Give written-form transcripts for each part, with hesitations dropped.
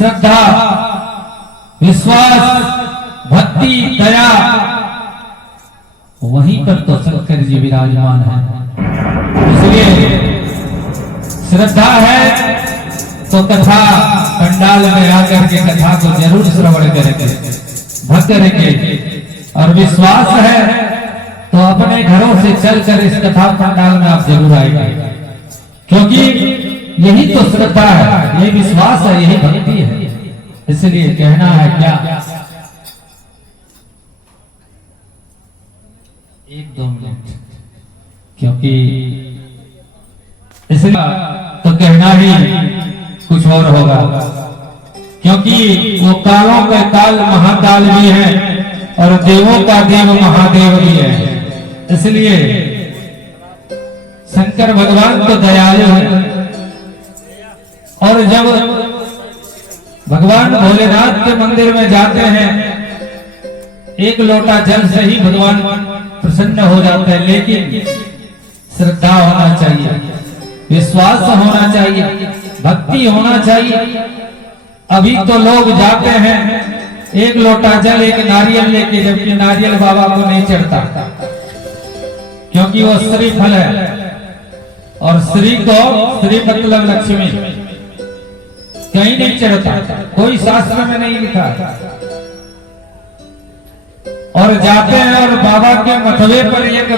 श्रद्धा, विश्वास, भक्ति, दया, वहीं पर तो शंकर जी विराजमान है। इसलिए श्रद्धा है तो कथा पंडाल में आकर के कथा को जरूर श्रवण करेंगे, भक्त करेंगे। और विश्वास है तो अपने घरों से चलकर इस कथा पंडाल में आप जरूर आएंगे, क्योंकि यही तो श्रद्धा है, यही विश्वास है, यही भक्ति है। इसलिए कहना है क्या, 1-2 मिनट, क्योंकि इसलिए तो कहना ही कुछ और होगा, क्योंकि वो कालों का काल महाकाल भी है और देवों का देव महादेव भी है। इसलिए शंकर भगवान तो दयालु है, और जब भगवान भोलेनाथ के मंदिर में जाते हैं, एक लोटा जल से ही भगवान प्रसन्न हो जाते हैं। लेकिन श्रद्धा होना चाहिए, विश्वास होना चाहिए, भक्ति होना चाहिए। अभी तो लोग जाते हैं एक लोटा जल एक नारियल लेके, जबकि नारियल बाबा को नहीं चढ़ता, क्योंकि वो श्री फल है, और श्री को श्री मतलब लक्ष्मी कहीं नहीं चढ़ता, कोई शास्त्र में नहीं लिखा। और जाते हैं और बाबा के मथवे पर एक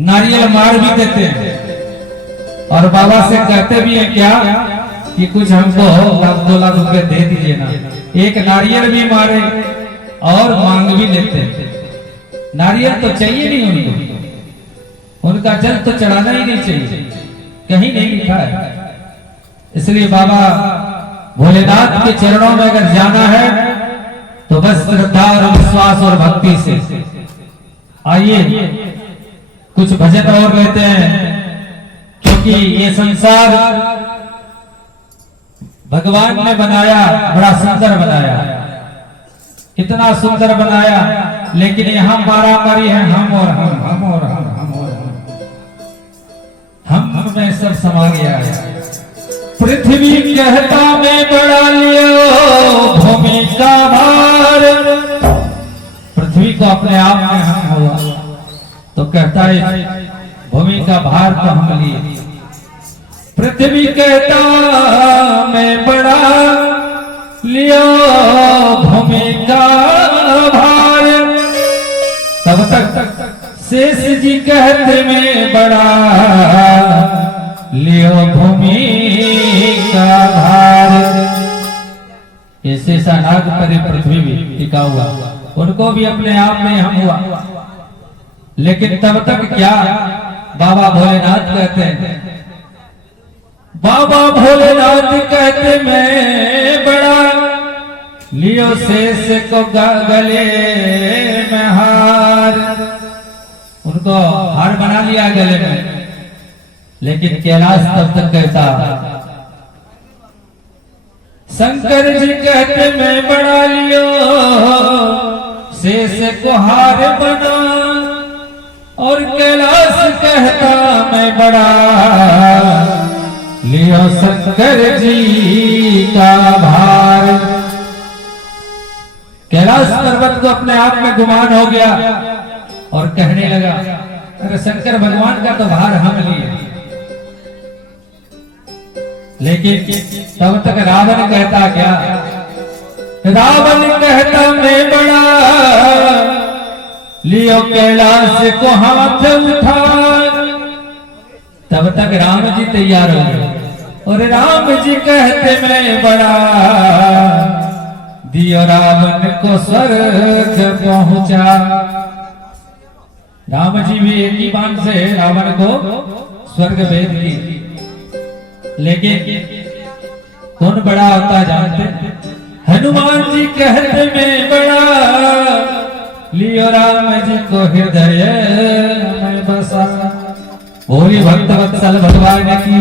नारियल मार भी देते हैं, और बाबा से कहते भी हैं क्या कि कुछ हमको 1-2 लाख रुपए दे दीजिए ना। एक नारियल भी मारे और मांग भी लेते हैं। नारियल तो चाहिए नहीं उनको, उनका जल तो चढ़ाना ही नहीं चाहिए, कहीं नहीं लिखा है। इसलिए बाबा भोलेनाथ के चरणों में अगर जाना है तो बस श्रद्धा और विश्वास और भक्ति से। आइए कुछ भजन और रहते हैं, क्योंकि ये संसार भगवान ने बनाया, बड़ा सुंदर बनाया, इतना सुंदर बनाया, लेकिन यहाँ मारामारी है, हम और हम, हम और हम, हम और हम में सब समा गया है। पृथ्वी कहता मैं बढ़ा लियो भूमि का भार, पृथ्वी को अपने आप में हम हुआ तो कहता है भूमि का भार तो हम लिए। पृथ्वी कहता मैं बढ़ा लियो भूमि का भार, तब तक शेष जी कहते मैं बढ़ा लियो भूमि का भार। ये शेषानाग पर पृथ्वी भी टिका हुआ, उनको भी अपने आप में हम हुआ, लेकिन तब तक क्या बाबा भोलेनाथ कहते हैं, बाबा भोलेनाथ कहते मैं बड़ा लियो शेष को गले में हार, उनको हार बना लिया गले में। लेकिन कैलाश तब तक कहता, शंकर जी कहते मैं बड़ा लियो शेष को हार बना, और कैलाश कहता मैं बड़ा लियो शंकर जी का भार। कैलाश पर्वत को अपने आप में गुमान हो गया और कहने लगा, अरे शंकर भगवान का तो भार हम लिए। लेकिन तब तक रावण कहता क्या, रावण कहता मैं बड़ा लियो कैलाश को हाथ उठा। तब तक राम जी तैयार हो गए, और राम जी कहते मैं बड़ा दियो रावण को स्वर्ग पहुंचा। राम जी भी एक ही बाण से रावण को स्वर्ग भेज दी। लेकिन कौन बड़ा होता जानते, हनुमान जी कहते मैं बड़ा लियो राम जी को हृदय में बसा। बोली भक्त वत्सल भगवान की,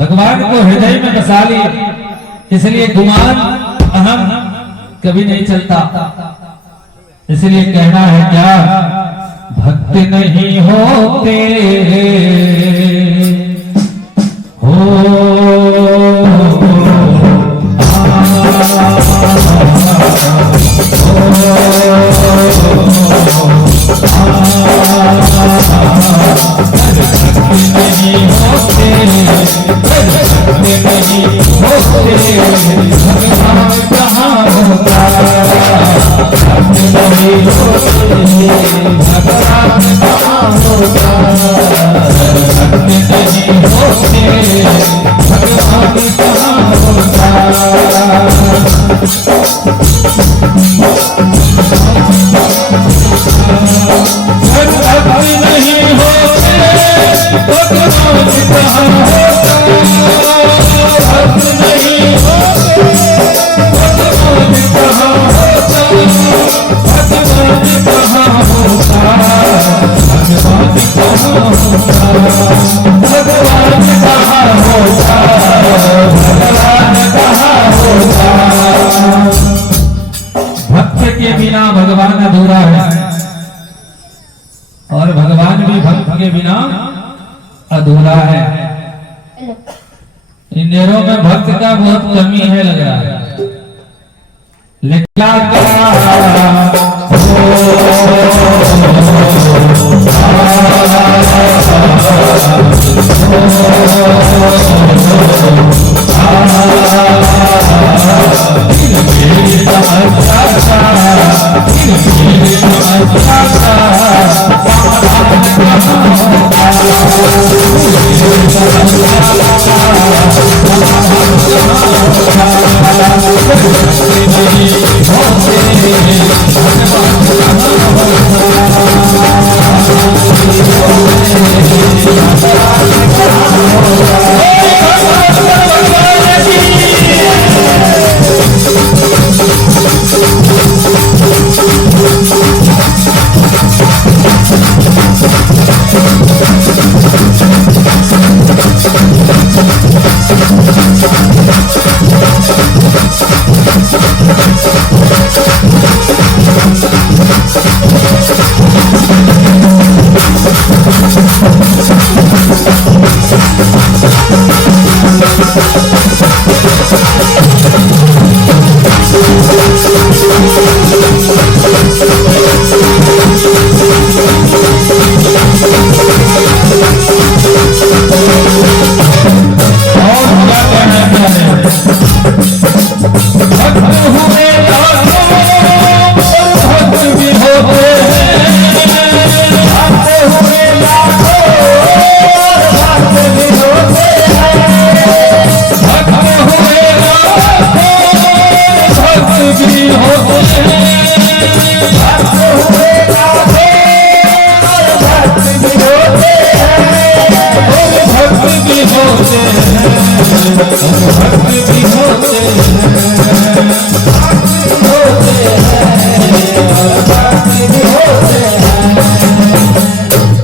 भगवान को हृदय में बसा लिया, इसलिए गुमान अहम कभी नहीं चलता। इसलिए कहना है क्या, भक्त नहीं होते हो नहीं होते भगवान कहाँ होता, भक्त नहीं होते भगवान कहाँ होता, भक्त नहीं होते भगवान कहाँ होता। भक्त नहीं होते भगवान कहाँ होता, भक्त नहीं होते भगवान कहाँ होता, भगवान कहाँ होता, भगवान कहाँ होता, भगवान कहाँ होता, भगवान कहाँ होता। भक्त के बिना भगवान अधूरा है और भगवान भी भक्त के बिना अधूरा है। इन दिनों में भक्त का बहुत कमी है लग रहा है, लेकिन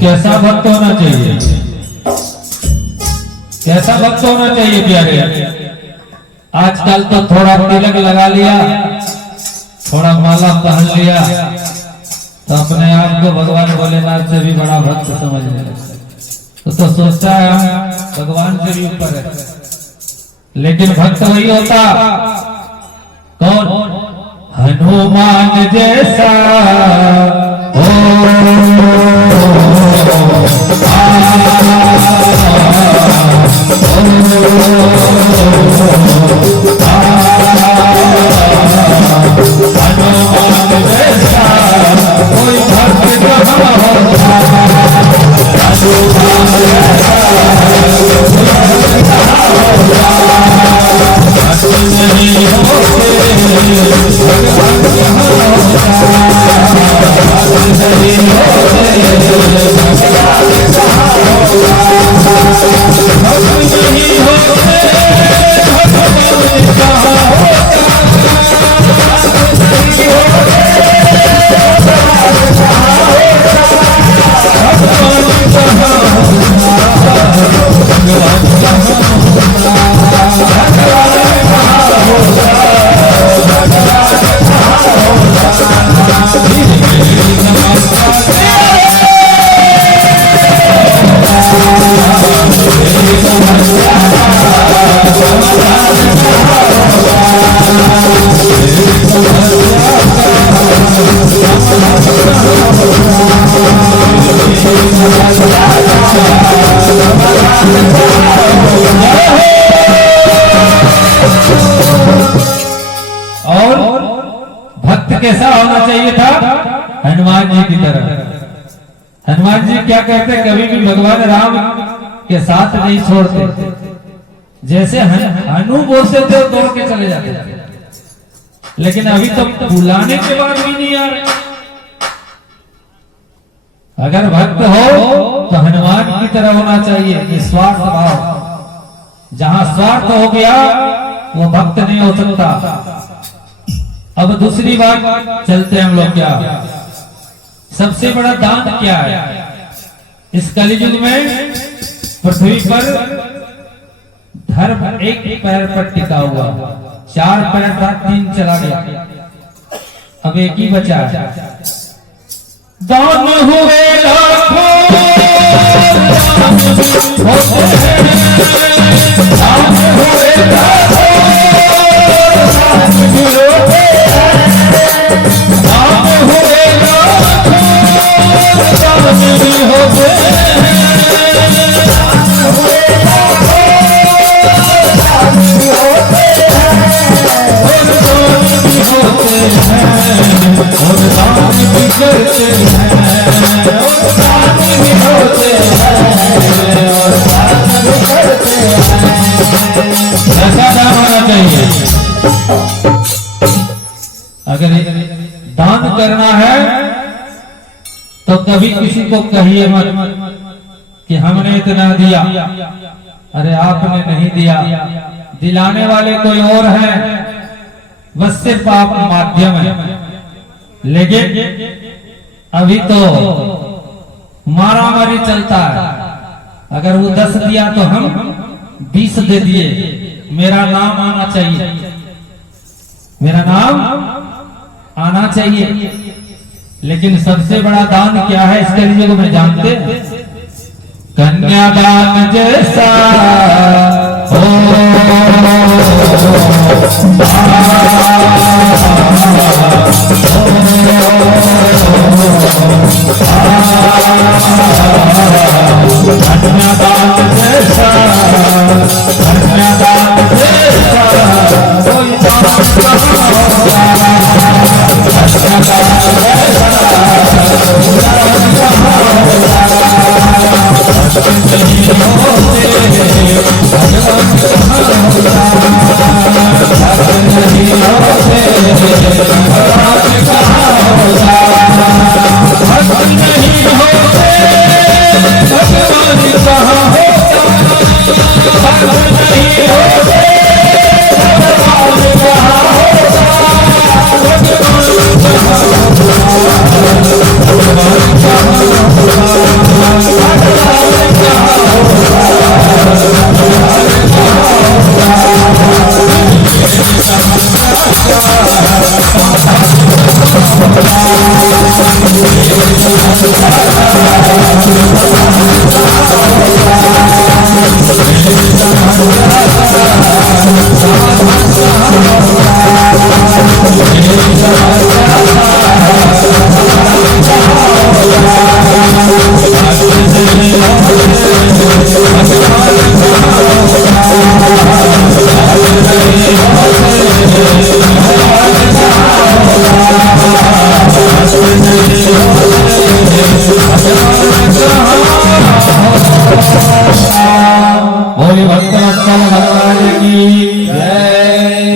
कैसा भक्त होना चाहिए, कैसा भक्त होना चाहिए प्यारे। आजकल तो थोड़ा तिलक लगा लिया, थोड़ा माला पहन लिया तो अपने आप को भगवान भोलेनाथ से भी बड़ा भक्त समझ लिया, तो सोचता है भगवान से भी ऊपर है। लेकिन भक्त वही होता कौन, हनुमान जैसा हो कोई भक्त कहाँ होता, नहीं होते भगवान कहाँ होता, नहीं होते भगवान कहाँ होता, नहीं होते हनुमान जी की तरह। हनुमान जी क्या कहते, कभी भी भगवान राम के साथ नहीं छोड़ते, जैसे हनु बोलते थे दौड़ के चले जाते थे, लेकिन अभी तो बुलाने के बाद भी नहीं आ रहे। अगर भक्त हो तो हनुमान की तरह होना चाहिए, निस्वार्थ भाव। जहां स्वार्थ हो गया वो भक्त नहीं हो सकता। अब दूसरी बात चलते हम लोग, क्या सबसे बड़ा दान क्या है इस कलियुग में? पृथ्वी पर धर्म एक पैर पर टिका हुआ, 4 पैर था, 3 चला गया, अब एक ही बचा है। दान हुए लाखों, दान हुए लाखों, दान हुए लाखों, दान भी होते और दान भी करते हैं, और दान भी होते हैं, और दान भी करते हैं। ऐसा दान होना चाहिए। अगर दान करना है तो कभी किसी को कहिए मत कि हमने इतना दिया, अरे आपने नहीं दिया, दिलाने वाले कोई और हैं, बस सिर्फ आप माध्यम है। लेकिन अभी तो मारामारी चलता है, अगर वो 10 दिया तो हम 20 दे दिए, मेरा नाम आना चाहिए, मेरा नाम आना चाहिए। लेकिन सबसे बड़ा दान क्या है इस कलियुग में जानते हैं? कन्यादान जैसा हो कन्यादान जैसा, कन्यादान जैसा कोई दान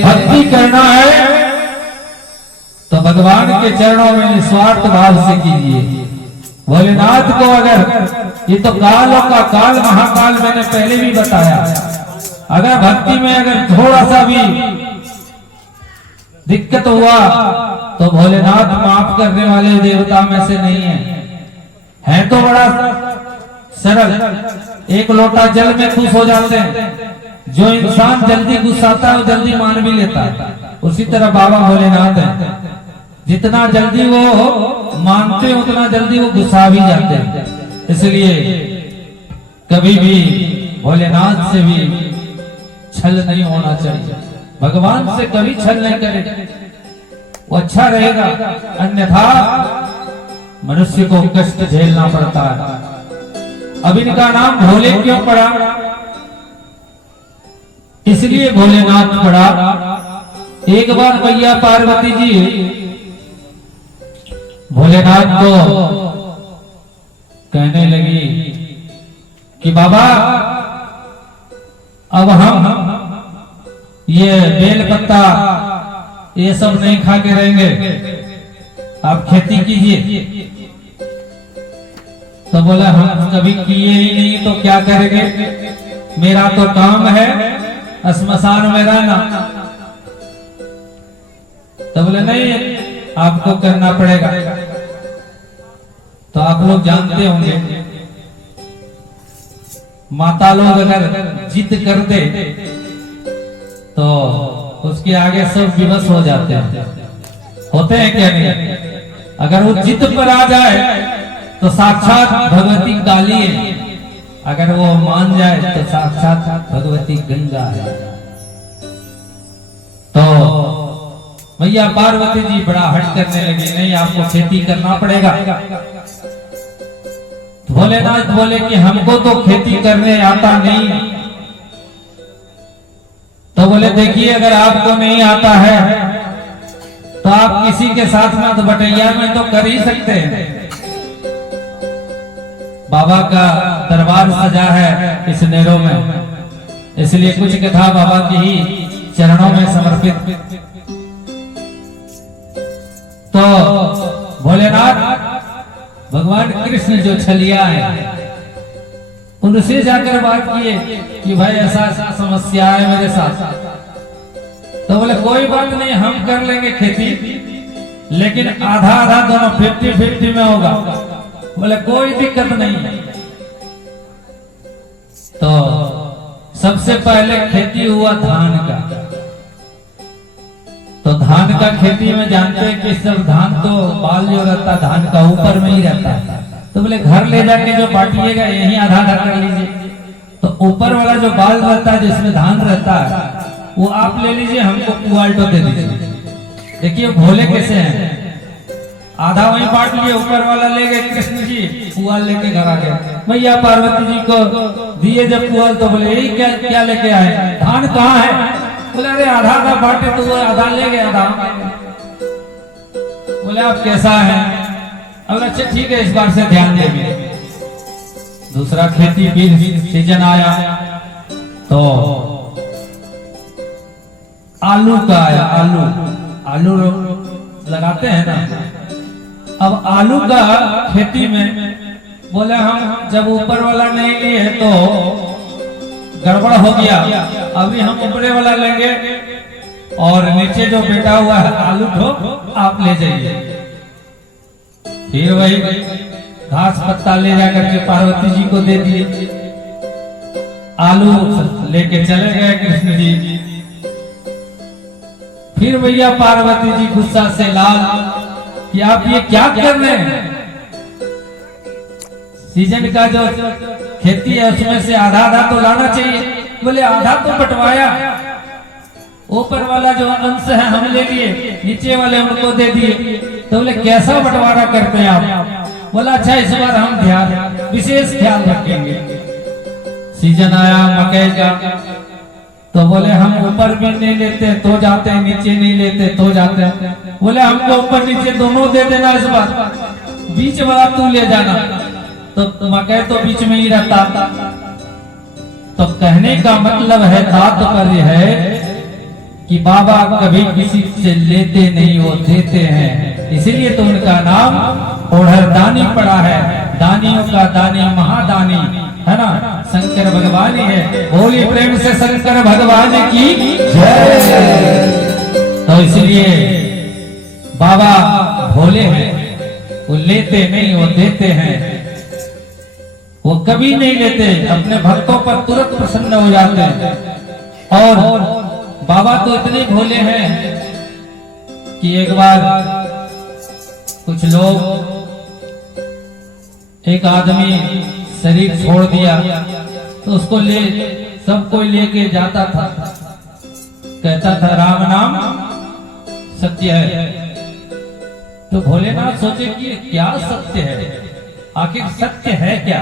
भक्ति करना है तो भगवान के चरणों में निस्वार्थ भाव से कीजिए। भोलेनाथ को अगर, ये तो कालों का काल महाकाल मैंने पहले भी बताया, अगर भक्ति में अगर थोड़ा सा भी दिक्कत हुआ तो भोलेनाथ माफ करने वाले देवता में से नहीं है तो बड़ा सरल, एक लोटा जल में खुश हो जाते हैं। जो इंसान जल्दी गुस्साता है वो जल्दी मान भी लेता है, उसी तरह बाबा भोलेनाथ है, जितना जल्दी वो मानते हैं उतना जल्दी वो गुस्सा भी जाते हैं। इसलिए कभी भी भोलेनाथ से भी छल नहीं होना चाहिए, भगवान से कभी छल नहीं करे, वो अच्छा रहेगा, अन्यथा मनुष्य को कष्ट झेलना पड़ता है। अब इनका नाम भोले क्यों पड़ा? इसलिए भोलेनाथ पड़ा। एक बार मैया पार्वती जी भोलेनाथ को कहने लगी कि बाबा अब हम ये बेल पत्ता ये सब नहीं खा के रहेंगे, आप खेती कीजिए। तो बोला हम कभी किए ही नहीं तो क्या करेंगे, मेरा तो काम है श्मशान में रहना। तो बोले नहीं आपको करना पड़ेगा। तो आप लोग जानते होंगे माता लोग अगर जिद कर दे तो उसके आगे सब विवश हो जाते हैं, होते हैं क्या नहीं। अगर वो जिद पर आ जाए तो साक्षात भगवती काली है, अगर वो मान जाए तो साक्षात भगवती गंगा है। तो भैया पार्वती जी बड़ा हट करने लगी, नहीं आपको खेती करना पड़ेगा। भोलेनाथ बोले कि हमको तो खेती करने आता नहीं। तो बोले देखिए अगर आपको नहीं आता है तो आप किसी के साथ मत बटैया में तो कर ही सकते हैं। बाबा का दरबार सजा है इस नेरो में, इसलिए कुछ कथा बाबा की ही चरणों में समर्पित। तो भोलेनाथ भगवान कृष्ण जो छलिया है उनसे जाकर बात किए कि भाई ऐसा ऐसा समस्या है मेरे साथ। तो बोले कोई बात नहीं हम कर लेंगे खेती, लेकिन आधा आधा दोनों 50-50 में होगा। बोले कोई दिक्कत नहीं। तो सबसे पहले खेती हुआ धान का। तो धान का खेती में जानते हैं कि सब धान तो बाल जो रहता है धान का ऊपर में ही रहता है। तो बोले घर ले जाके जो बांटिएगा यही आधा आधा कर लीजिए। तो ऊपर वाला जो बाल रहता है जिसमें धान रहता है वो आप ले लीजिए, हमको पुआल्टो दे दीजिए। देखिए भोले कैसे हैं, आधा वहीं बांट लिए, ऊपर वाला ले गए कृष्ण जी, पुआल लेके घर आ गए। मैया पार्वती जी को दिए जब पुआल तो बोले यही क्या क्या लेके आए, धान कहाँ है? बोले अरे आधा आधा बांटे तो वो आधा ले गए आधा। बोले आप कैसा है? अब अच्छा ठीक है इस बार से ध्यान देंगे। दूसरा खेती फिर सीजन आया तो आलू का आया। आलू लगाते हैं ना। अब आलू का खेती में बोले हम जब ऊपर वाला नहीं लिए तो गड़बड़ हो गया, अभी हम ऊपरे वाला लेंगे और नीचे जो बेटा हुआ है आलू को आप ले जाइए। फिर वही घास पत्ता ले जाकर के पार्वती जी को दे दिए। आलू लेके चले गए कृष्ण जी। फिर भैया पार्वती जी गुस्सा से लाल कि आप ये क्या कर रहे हैं, सीजन का जो खेती है उसमें से आधा आधा तो लाना चाहिए। बोले आधा तो बंटवाया, ऊपर वाला जो अंश है हम ले लिए, नीचे वाले उनको दे दिए। तो बोले कैसा बंटवारा करते हैं आप? बोला अच्छा इस बार हम विशेष ख्याल रखेंगे। सीजन आया मकई का तो बोले हम ऊपर भी नहीं लेते तो जाते हैं, नीचे नहीं लेते तो जाते हैं। बोले हमको ऊपर नीचे दोनों दे देना, इस बार बीच वाला तू ले जाना। तो मकई तो बीच में ही रहता। तो कहने का मतलब है, तात्पर्य है कि बाबा कभी किसी से लेते नहीं, वो देते हैं। इसीलिए तो उनका नाम ओढ़र दानी पड़ा है। दानियों का दानी महादानी है ना, शंकर भगवान ही है। बोली प्रेम से शंकर भगवान की जय। तो इसलिए बाबा भोले हैं, वो लेते नहीं वो देते हैं। वो कभी नहीं लेते, अपने भक्तों पर तुरंत प्रसन्न हो जाते हैं। और बाबा तो इतने भोले हैं कि एक बार कुछ लोग, एक आदमी शरीर छोड़ दिया तो उसको ले सब कोई लेके जाता था, कहता था राम नाम सत्य है। तो भोलेनाथ सोचे कि क्या सत्य है, आखिर सत्य है क्या?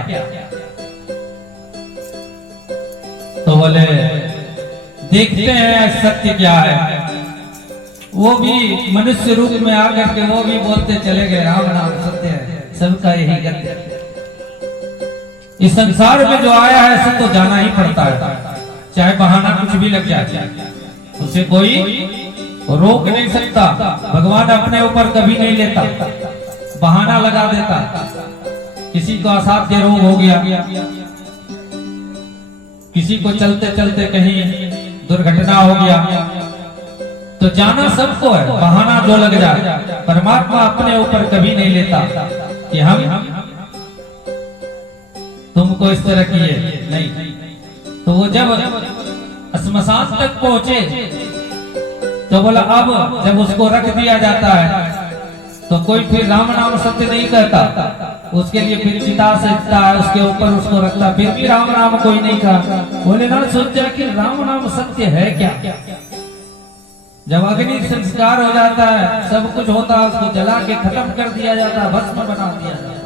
तो बोले देखते हैं सत्य क्या है। वो भी मनुष्य रूप में आकर के वो भी बोलते चले गए राम नाम सत्य है, सबका यही गत्य है। इस संसार में जो आया है सब तो जाना ही पड़ता है, चाहे बहाना कुछ भी लग जाए, उसे कोई रोक नहीं सकता। भगवान अपने ऊपर कभी नहीं लेता, बहाना लगा देता। किसी को असाध्य रोग हो गया, किसी को चलते चलते कहीं दुर्घटना हो गया, तो जाना सबको है, बहाना जो लग जाए। परमात्मा अपने ऊपर कभी नहीं लेता कि हम तुमको इस तरह किए, नहीं। तो वो जब श्मशान तक पहुंचे तो बोला अब जब उसको रख दिया जाता है तो कोई फिर राम नाम सत्य नहीं कहता, उसके लिए फिर चिता सजता है, उसके ऊपर उसको रखता, फिर भी राम नाम कोई नहीं कहा। बोले ना सोचा कि राम नाम सत्य है क्या। जब अग्नि संस्कार हो जाता है, सब कुछ होता है, उसको जला के खत्म कर दिया जाता है, भस्म बना दिया जाता है,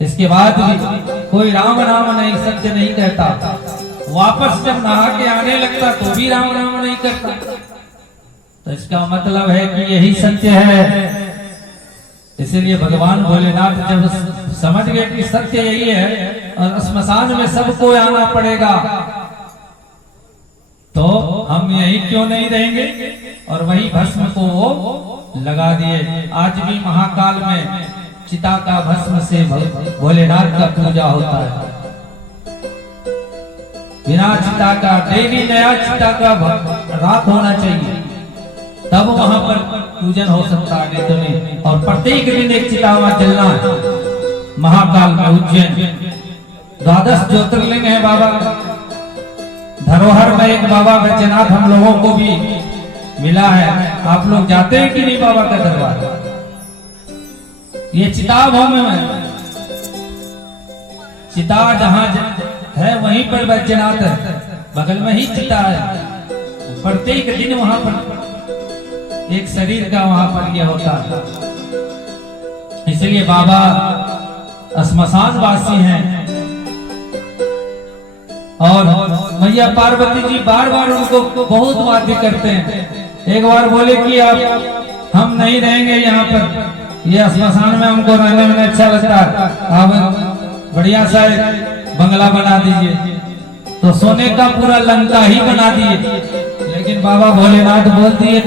इसके बाद भी कोई राम नाम नहीं सत्य नहीं कहता। वापस जब नहा के आने लगता तो भी राम नाम नहीं करता। तो इसका मतलब है कि यही सत्य है। इसीलिए भगवान भोलेनाथ जब समझ गए कि सत्य यही है और श्मशान में सबको आना पड़ेगा, तो हम यही क्यों नहीं रहेंगे, और वही भस्म को वो लगा दिए। आज भी महाकाल में चिता का भस्म से भोलेनाथ का पूजा होता है। बिना चिता का डेली नया चिता का राख होना चाहिए, तब वहां पर पूजन हो सकता है, नहीं तो नहीं। और प्रत्येक दिन एक चिता वहां जलना है। महाकाल में उज्जैन 12 ज्योतिर्लिंग है बाबा। धरोहर में एक बाबा बैजनाथ हम लोगों को भी मिला है। आप लोग जाते हैं कि नहीं बाबा का दरबार? ये चिता भूमि में, चिता जहां है वहीं पर बैजनाथ है, बगल में ही चिता है। प्रत्येक दिन वहां पर एक शरीर का वहां पर यह होता है। इसलिए बाबा श्मशान वासी हैं। और मैया पार्वती जी बार बार उनको बहुत बातें करते हैं। एक बार बोले कि आप हम नहीं रहेंगे यहाँ पर, ये श्मशान में हमको रहने में अच्छा लगता है, आप बढ़िया सा बंगला बना दीजिए। तो सोने का पूरा लंका ही बना दिए, लेकिन बाबा भोलेनाथ बोल दिए